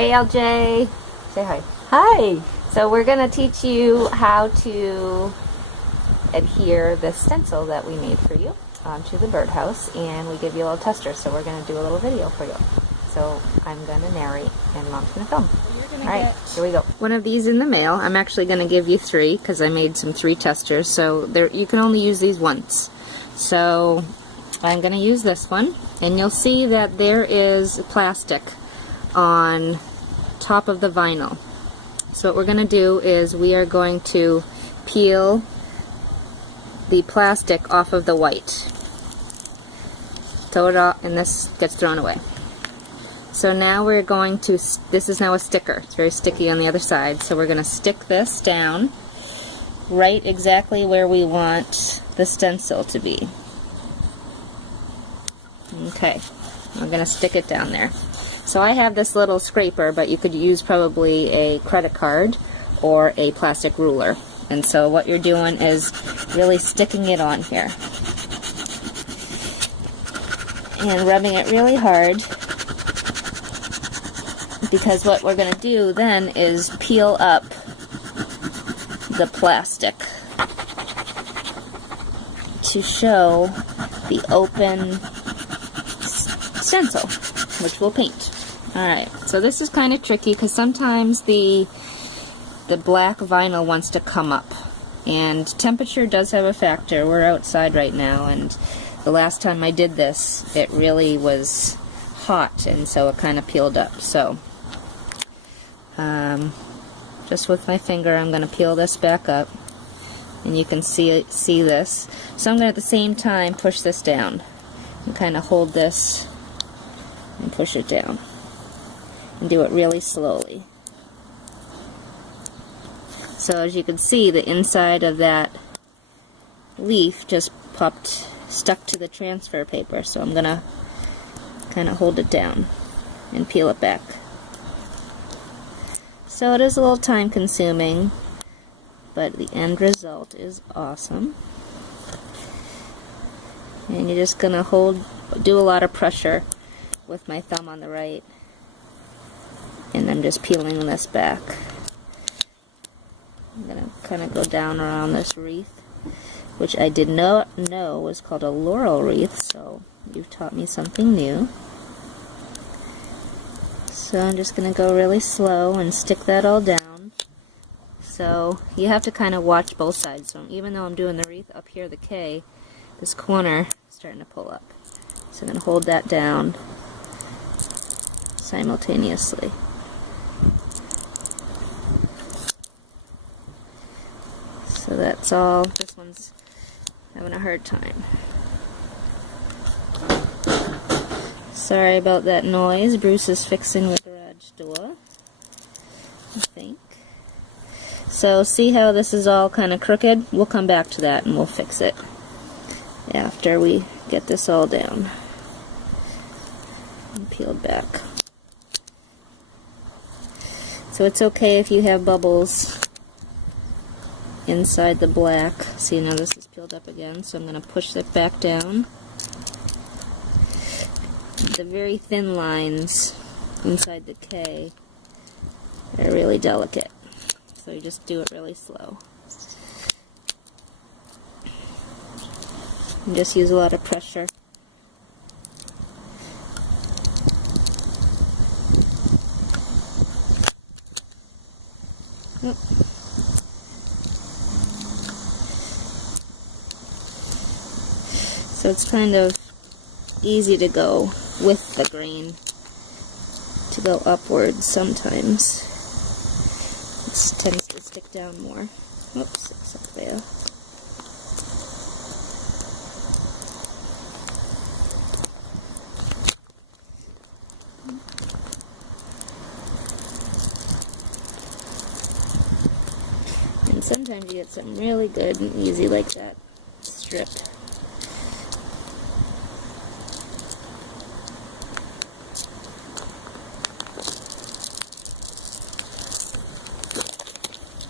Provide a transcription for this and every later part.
Hey LJ, say hi. Hi! So we're going to teach you how to adhere the stencil that we made for you onto the birdhouse, and we give you a little tester, so we're going to do a little video for you. So I'm going to narrate and Mom's going to film. Alright, here we go. One of these in the mail. I'm actually going to give you 3 because I made some 3 testers, so you can only use these once. So I'm going to use this one, and you'll see that there is plastic on top of the vinyl. So what we're going to do is we are going to peel the plastic off of the white. Throw it off, and this gets thrown away. So now we're going to, this is now a sticker. It's very sticky on the other side, so we're going to stick this down right exactly where we want the stencil to be. Okay, we're going to stick it down there. So I have this little scraper, but you could use probably a credit card or a plastic ruler. And so what you're doing is really sticking it on here and rubbing it really hard, because what we're going to do then is peel up the plastic to show the open stencil, which we'll paint. Alright, so this is kind of tricky because sometimes the black vinyl wants to come up, and temperature does have a factor. We're outside right now, and the last time I did this it really was hot, and so it kind of peeled up. So just with my finger I'm going to peel this back up, and you can see this. So I'm going to at the same time push this down and kind of hold this and push it down, and do it really slowly. So as you can see, the inside of that leaf just stuck to the transfer paper, so I'm gonna kind of hold it down and peel it back. So it is a little time consuming, but the end result is awesome. And you're just gonna do a lot of pressure with my thumb on the right, and I'm just peeling this back. I'm going to kind of go down around this wreath, which I did not know was called a laurel wreath, so you've taught me something new. So I'm just going to go really slow and stick that all down. So you have to kind of watch both sides. So even though I'm doing the wreath up here, the K, this corner is starting to pull up. So I'm going to hold that down simultaneously. So that's all. This one's having a hard time. Sorry about that noise. Bruce is fixing the garage door, I think. So see how this is all kind of crooked? We'll come back to that and we'll fix it after we get this all down and peeled back. So it's okay if you have bubbles inside the black. See, now this is peeled up again, so I'm going to push it back down. The very thin lines inside the K are really delicate, so you just do it really slow. And just use a lot of pressure. Oop. So it's kind of easy to go with the grain, to go upwards sometimes. It tends to stick down more. Oops, it's up there. And sometimes you get something really good and easy like that strip.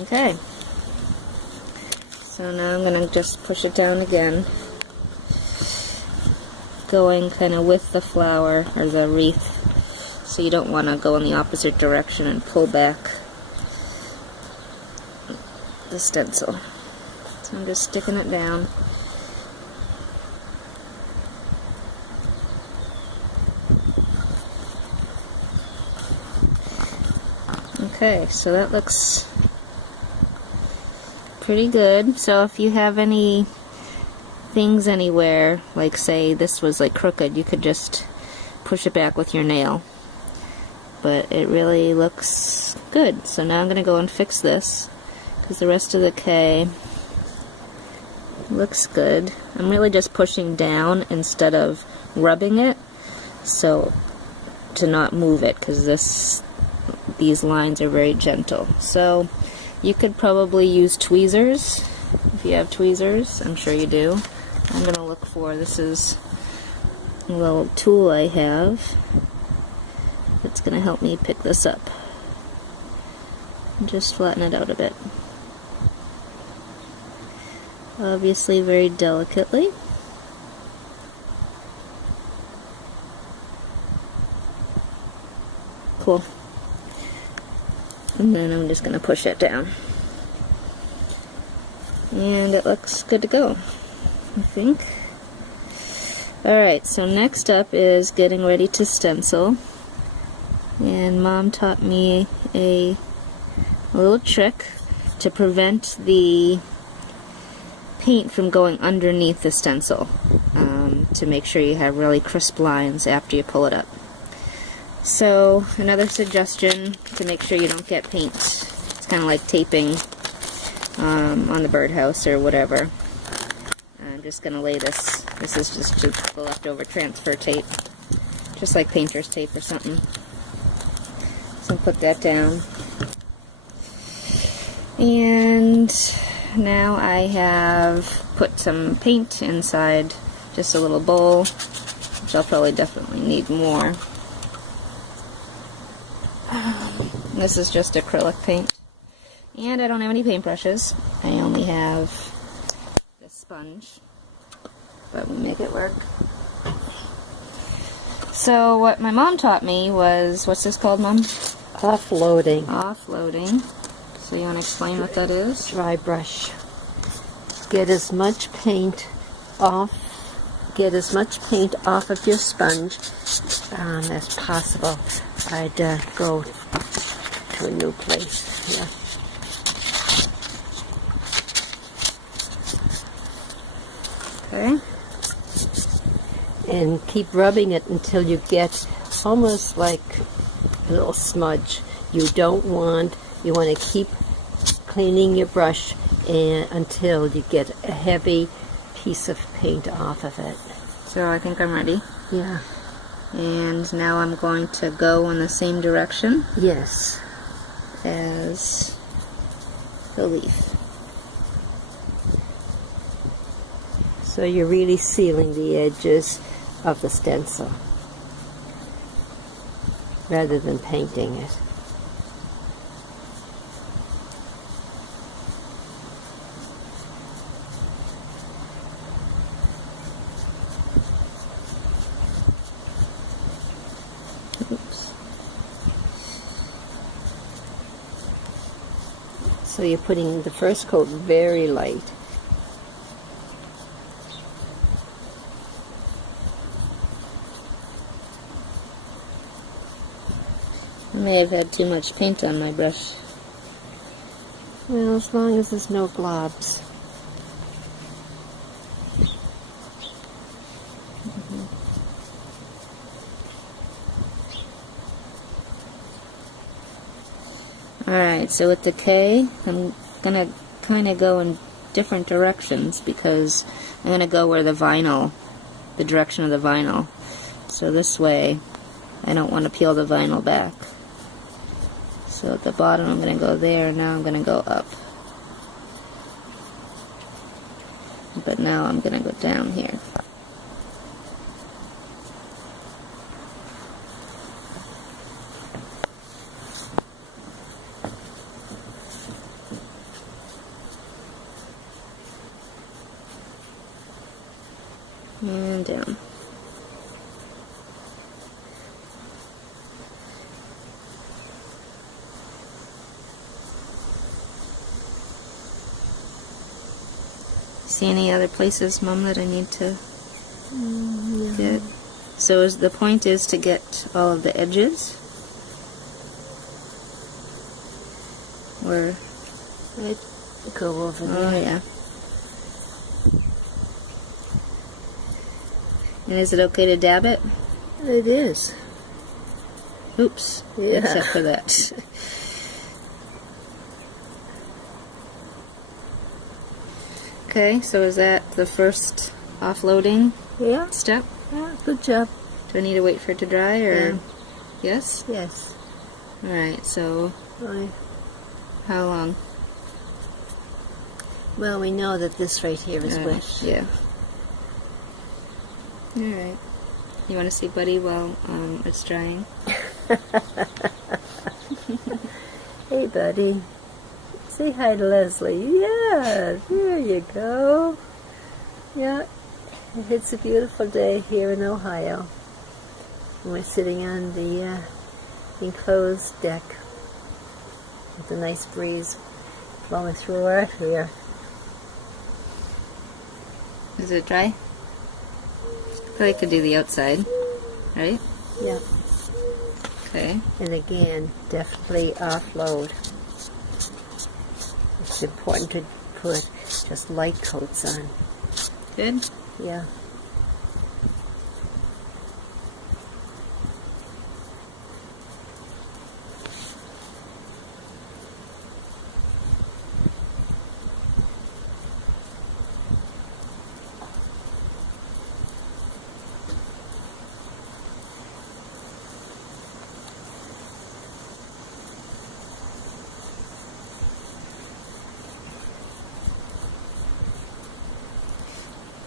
Okay, so now I'm going to just push it down again, going kind of with the flower or the wreath so you don't want to go in the opposite direction and pull back the stencil. So I'm just sticking it down. Okay, so that looks pretty good. So if you have any things anywhere, like say this was like crooked, you could just push it back with your nail. But it really looks good. So now I'm going to go and fix this, because the rest of the K looks good. I'm really just pushing down instead of rubbing it, so to not move it, because these lines are very gentle. So you could probably use tweezers if you have tweezers. I'm sure you do. I'm going to look for, this is a little tool I have that's going to help me pick this up. Just flatten it out a bit. Obviously very delicately. Cool. And then I'm just going to push it down. And it looks good to go, I think. Alright, so next up is getting ready to stencil. And Mom taught me a little trick to prevent the paint from going underneath the stencil, to make sure you have really crisp lines after you pull it up. So another suggestion to make sure you don't get paint, it's kind of like taping on the birdhouse or whatever. I'm just going to lay this is just the leftover transfer tape, just like painter's tape or something. So put that down. And now I have put some paint inside just a little bowl, which I'll probably definitely need more. This is just acrylic paint. And I don't have any paintbrushes. I only have this sponge. But we'll make it work. So what my mom taught me was, what's this called, Mom? Offloading. Offloading. So you want to explain what that is? Dry brush. Get as much paint off of your sponge as possible. I'd go to a new place here. Okay. And keep rubbing it until you get almost like a little smudge. You want to keep cleaning your brush until you get a heavy piece of paint off of it. So I think I'm ready. Yeah. And now I'm going to go in the same direction. Yes. As the leaf. So you're really sealing the edges of the stencil rather than painting it. Oops. So you're putting the first coat very light. I may have had too much paint on my brush. Well, as long as there's no globs. Alright, so with the K, I'm going to kind of go in different directions because I'm going to go where the direction of the vinyl. So this way, I don't want to peel the vinyl back. So at the bottom I'm going to go there, now I'm going to go up. But now I'm going to go down here. And down. See any other places, Mom, that I need to get? So the point is to get all of the edges? Or... Right, go over there. Oh, yeah. And is it okay to dab it? It is. Oops. Yeah. Except for that. Okay, so is that the first offloading Yeah. step? Yeah, good job. Do I need to wait for it to dry, or...? Yeah. Yes? Yes. Alright, so Right. how long? Well, we know that this right here is wet. Yeah. Alright. You want to see Buddy while it's drying? Hey, buddy. Say hi to Leslie. Yeah, there you go. Yeah, it's a beautiful day here in Ohio. We're sitting on the enclosed deck with a nice breeze blowing through our hair. Is it dry? I could do the outside, right? Yeah. Okay. And again, definitely offload. It's important to put just light coats on. Good? Yeah.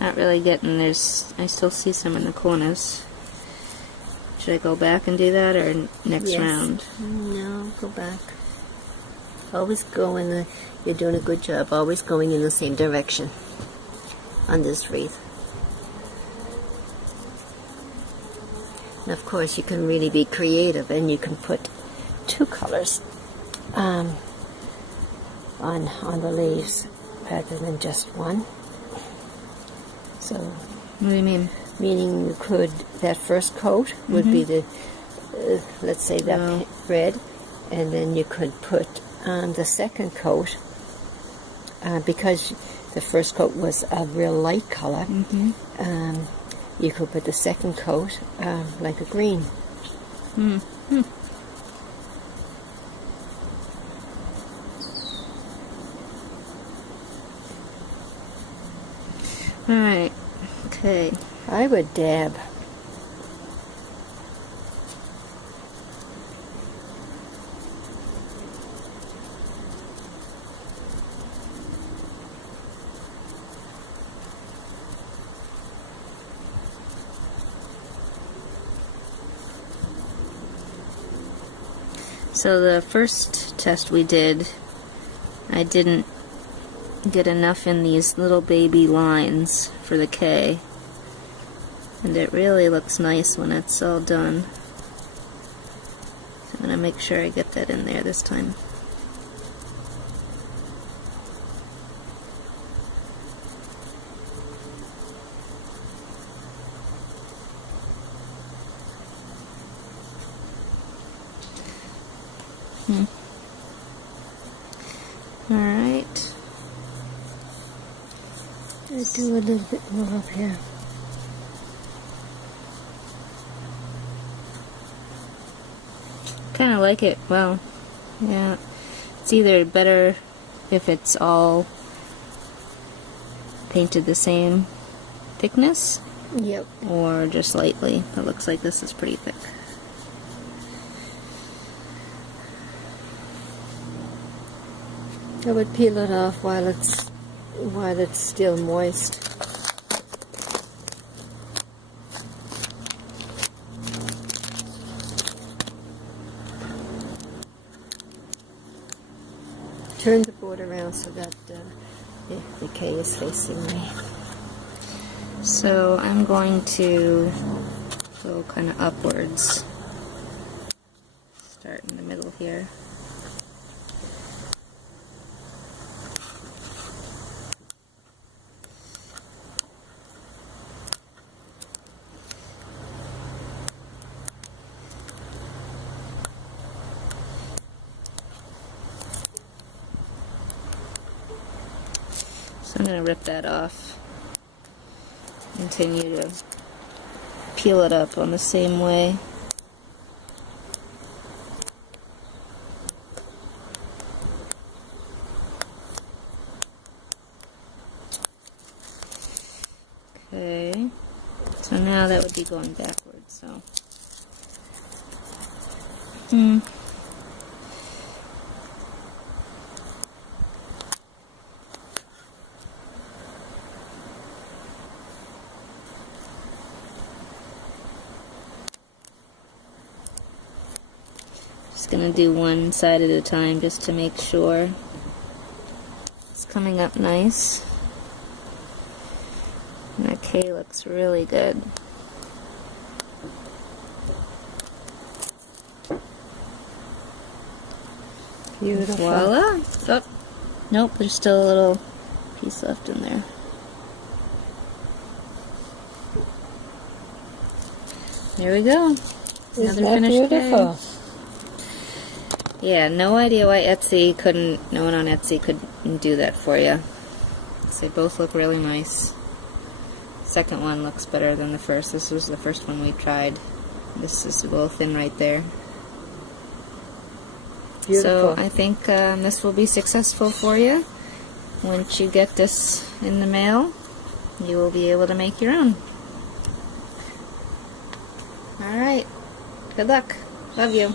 Not really getting, I still see some in the corners. Should I go back and do that, or next Yes. round? No, go back. Always go in the, you're doing a good job, always going in the same direction on this wreath. And of course, you can really be creative, and you can put two colors on the leaves rather than just one. So, What do you mean? meaning you could, that first coat would be the, let's say that Oh. red, and then you could put on the second coat, because the first coat was a real light color, you could put the second coat like a green. Alright. Okay. I would dab. So the first test we did, I didn't get enough in these little baby lines for the K. And it really looks nice when it's all done. I'm going to make sure I get that in there this time. Alright. I'll do a little bit more up here. Kind of like it. Well, yeah. It's either better if it's all painted the same thickness, Yep. or just lightly. It looks like this is pretty thick. I would peel it off while it's still moist. Turn the board around so that the K is facing me. So I'm going to go kind of upwards. Start in the middle here. I'm going to rip that off. Continue to peel it up on the same way. Okay, so now that would be going backwards, so. Just gonna do one side at a time just to make sure it's coming up nice. And that K looks really good. Beautiful. Voila! Oh, nope, there's still a little piece left in there. There we go. Isn't that beautiful? Yeah, no idea why no one on Etsy couldn't do that for you. They both look really nice. Second one looks better than the first. This was the first one we tried. This is a little thin right there. Beautiful. So I think this will be successful for you. Once you get this in the mail, you will be able to make your own. Alright. Good luck. Love you.